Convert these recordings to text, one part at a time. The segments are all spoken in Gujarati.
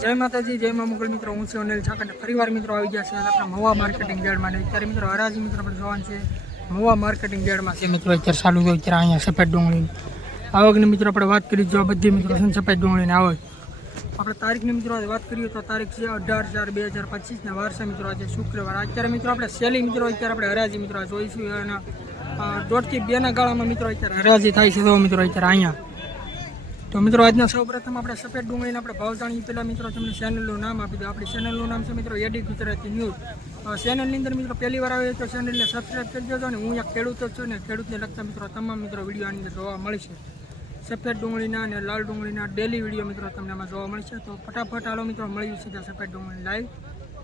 જય માતાજી, જય મા મુગલ મિત્રો. હું છું અનિલ છાકર ફરીવાર મિત્રો આવી ગયા છે આપણા મવા માર્કેટિંગ યાર્ડમાં. અત્યારે મિત્રો હરાજી મિત્રો પણ જોવાનું છે મવા માર્કેટિંગ યાર્ડમાં. છે મિત્રો અત્યારે ચાલુ છે, અત્યારે અહીંયા સફેદ ડુંગળી આવકની મિત્રો આપણે વાત કરી જો બધી મિત્રો છે સફેદ ડુંગળીની આવક આપણે તારીખની મિત્રો આજે વાત કરીએ તો તારીખ છે અઢાર ચાર બે હજાર પચીસના વાર છે મિત્રો આજે શુક્રવાર. અત્યારે મિત્રો આપણે સેલી મિત્રો અત્યારે આપણે હરાજી મિત્રો જોઈશું. અને દોઢથી બેના ગાળામાં મિત્રો અત્યારે હરાજી થાય છે તો મિત્રો અત્યારે અહીંયા. તો મિત્રો, આજના સૌપ્રથમ આપણે સફેદ ડુંગળીના આપણે ભાવ જાણીએ. પહેલાં મિત્રો, તમને ચેનલનું નામ આપી દો આપણી ચેનલનું નામ છે મિત્રો એડી ગુજરાતી ન્યૂઝ ચેનલની અંદર મિત્રો, પહેલી વાર આવે તો ચેનલને સબસ્ક્રાઈબ કરી દેજો અને હું એક ખેડૂત છું ને ખેડૂતને લગતા મિત્રો, તમામ મિત્રો વીડિયો આની અંદર જોવા મળશે. સફેદ ડુંગળીના અને લાલ ડુંગળીના ડેલી વીડિયો મિત્રો, તમને આમાં જોવા મળશે. તો ફટાફટ હાલો મિત્રો મળ્યું સીધા સફેદ ડુંગળી લાઈવ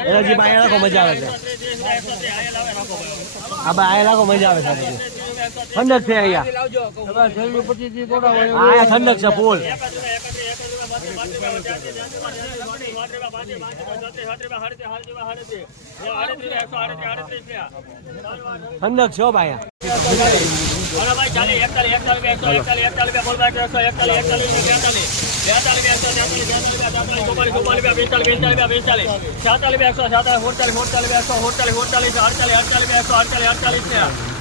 એનાથી બાય રાખો મજા આવે છે. આ બાય રાખો મજા આવે છે ઠંડક છે અહીંયા અહીંયા ઠંડક છે ફૂલ ઠંડક છે હો ભાઈ લઈ લ્યો એકવી એકવી ભાભી ઊભા રહ્યો ભાઈ સુપર માલ છે એકો બાવી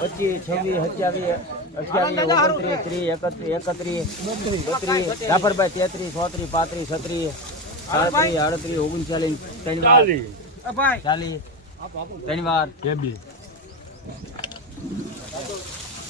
પચીસ છવ્વીસ સત્યાવીસ અઠ્યાવીસ ઓગણત્રીસ ત્રીસ એકત્રીસ બત્રીસ. રાપરભાઈ તેત્રીસ ચોત્રીસ પાંત્રીસ છત્રીસ સાડત્રીસ આડત્રીસ ઓગણચાલીસ ત્રણ વાર ચાલીસ. ત્રણ વાર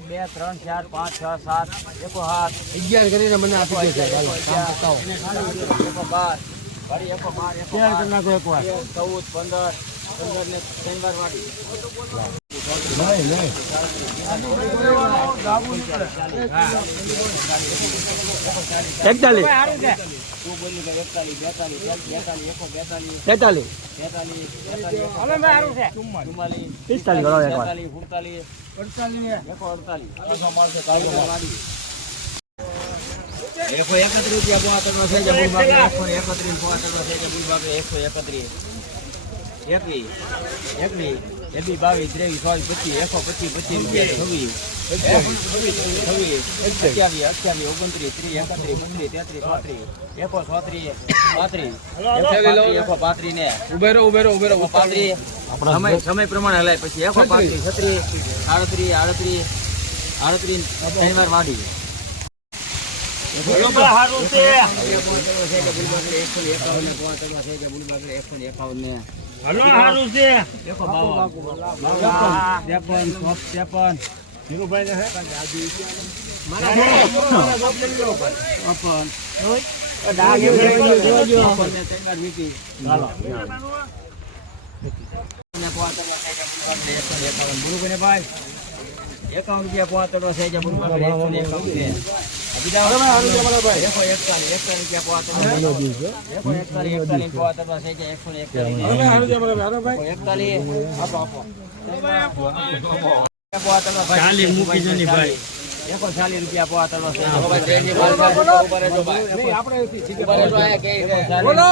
બે ત્રણ ચાર પાંચ છ સાત એકો હાથ અગિયાર કરીને મને આપી ચૌદ પંદર પંદર ને ત્રણ વાર વાળી એકતાલીસ. તેતાલીસ પિસ્તાલીસ કરો એક એકસો એકત્રીસ એકત્રીસ એકત્રીસ. એકવીસ. એકવીસ. એકવીસ બાવીસ ત્રેવીસ ચોવીસ પચીસ એકસો પચીસ પચીસ રૂપિયા છવ્વીસ છવ્વીસ અઠ્યાવીસ અઠ્યાવીસ ઓગણત્રીસ ત્રીસ એકત્રીસ બત્રીસ તેત્રીસ ચોત્રીસ એકો ચોત્રીસ પાંત્રીસ એકો પાંત્રીસ ને ઉભે રહો ઉભે રહો ઉભે રહો પાંત્રીસ સમય સમય પ્રમાણે હલાય પછી એકો પાંત્રીસ છત્રીસ આડત્રીસ આડત્રીસ આડત્રીસ ત્રણ વાર વાડી એકસો ત્રેપન ને હે? ચોપન આપણને ત્રણ વાર વીટી. ને પોવા તળવા ને એકાવન. બરોબર ને ભાઈ એકાવન રૂપિયા પોતડો તળવા ને એકાવન છે. રૂપિયા પોવા ને ભાઈ. મૂકી જો ભાઈ. એકસો ચાલીસ રૂપિયા પોવા રહેજો ભાઈ. ઊભા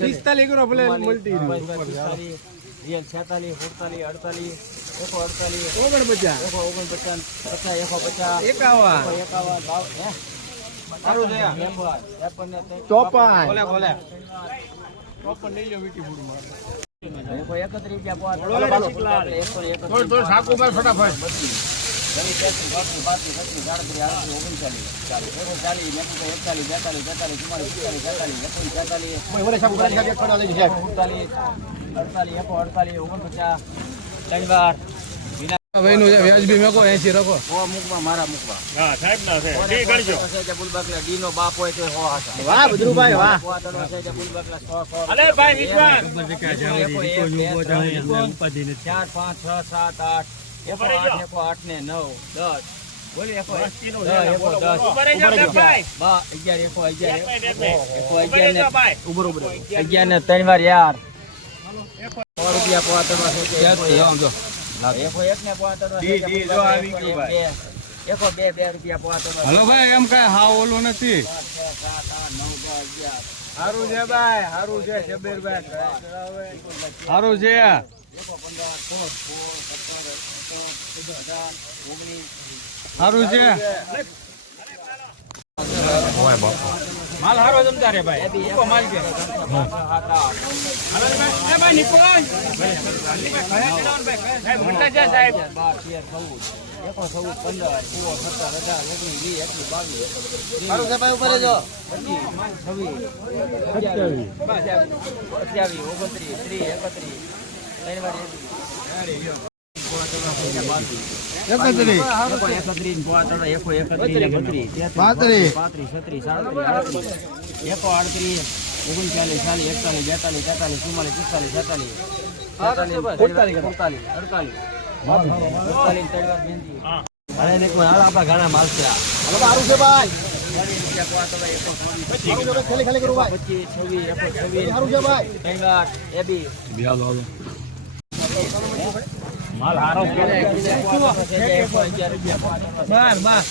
પિસ્તાલીસ કરો ભલે છેતાલીસ સુડતાલીસ અડતાલીસ એકસો અડતાલીસ ઓગણ પચાસ એકસો ઓગણપચાસ પચાસ એકસો પચાસ એકાવન. એકાવન બાવ- હે? ચોપન. બોલે લઈ લો વીટી ફૂડમાં. થોડું થોડું સાકું ભાઈ ફટાફટ અડતાલીસ, એકો અડતાલીસ, ઓગણપચાસ, ત્રણ વાર. ભાઈનું વ્યાજબી મેકો 80 રાખો. મુકવા, મારા મુકવા. ગણજો પોવા તળવા છે. જે બુલબાકલા, ડીનો બાપ હોય તો સો હાથા. વાહ બદ્રુભાઈ વાહ. પોવા છે બુલબાકલા, અલે ભાઈ વિશ્વાસ. છ એકો એકો ને નવ દસ. બોલી એકો દસ, એકો દસ. ઊભા રહેજો, ભાઈ. બા અગિયાર એકો અગિયાર બે, બે, બે. એકો ઊભા અગિયાર રહેજો, ને અગિયાર ને ત્રણ વાર યાર. સો રૂપિયા પોવા તળવા છે? હલો ભાઈ એમ કઈ હા ઓલું નથી. સારું છે ભાઈ સારું છે શબીરભાઈ સારું છે. સારું છે. માલ હારો જમતા રે ભાઈ. એ માલ કે. એ ભાઈ નિપુણ ભાઈ મોટા છે સાહેબ બાર તેર ચૌદ એકો ચૌદ પંદર સોળ સત્તર અઢાર ઓગણીસ વીસ એકવીસ બાવીસ સારું છે ભાઈ ઉપર પચીસ છવ્વીસ અઠ્યાવીસ. ઓગણત્રીસ ત્રીસ એકત્રીસ. એકો આડત્રીસ ઓગણચાલીસ ચાલીસ એકતાલીસ બેતાલીસ તેતાલીસ ચુમ્માલીસ પિસ્તાલીસ છેતાલીસ અડતાલીસ અડતાલીસ. આપણા ઘણા માલ છે સારું છે ભાઈ છવ્વીસ માલ હારો બાર બાર.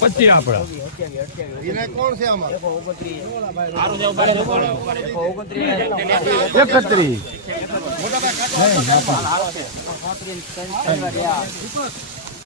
પચીસ આપડા એકત્રીસ.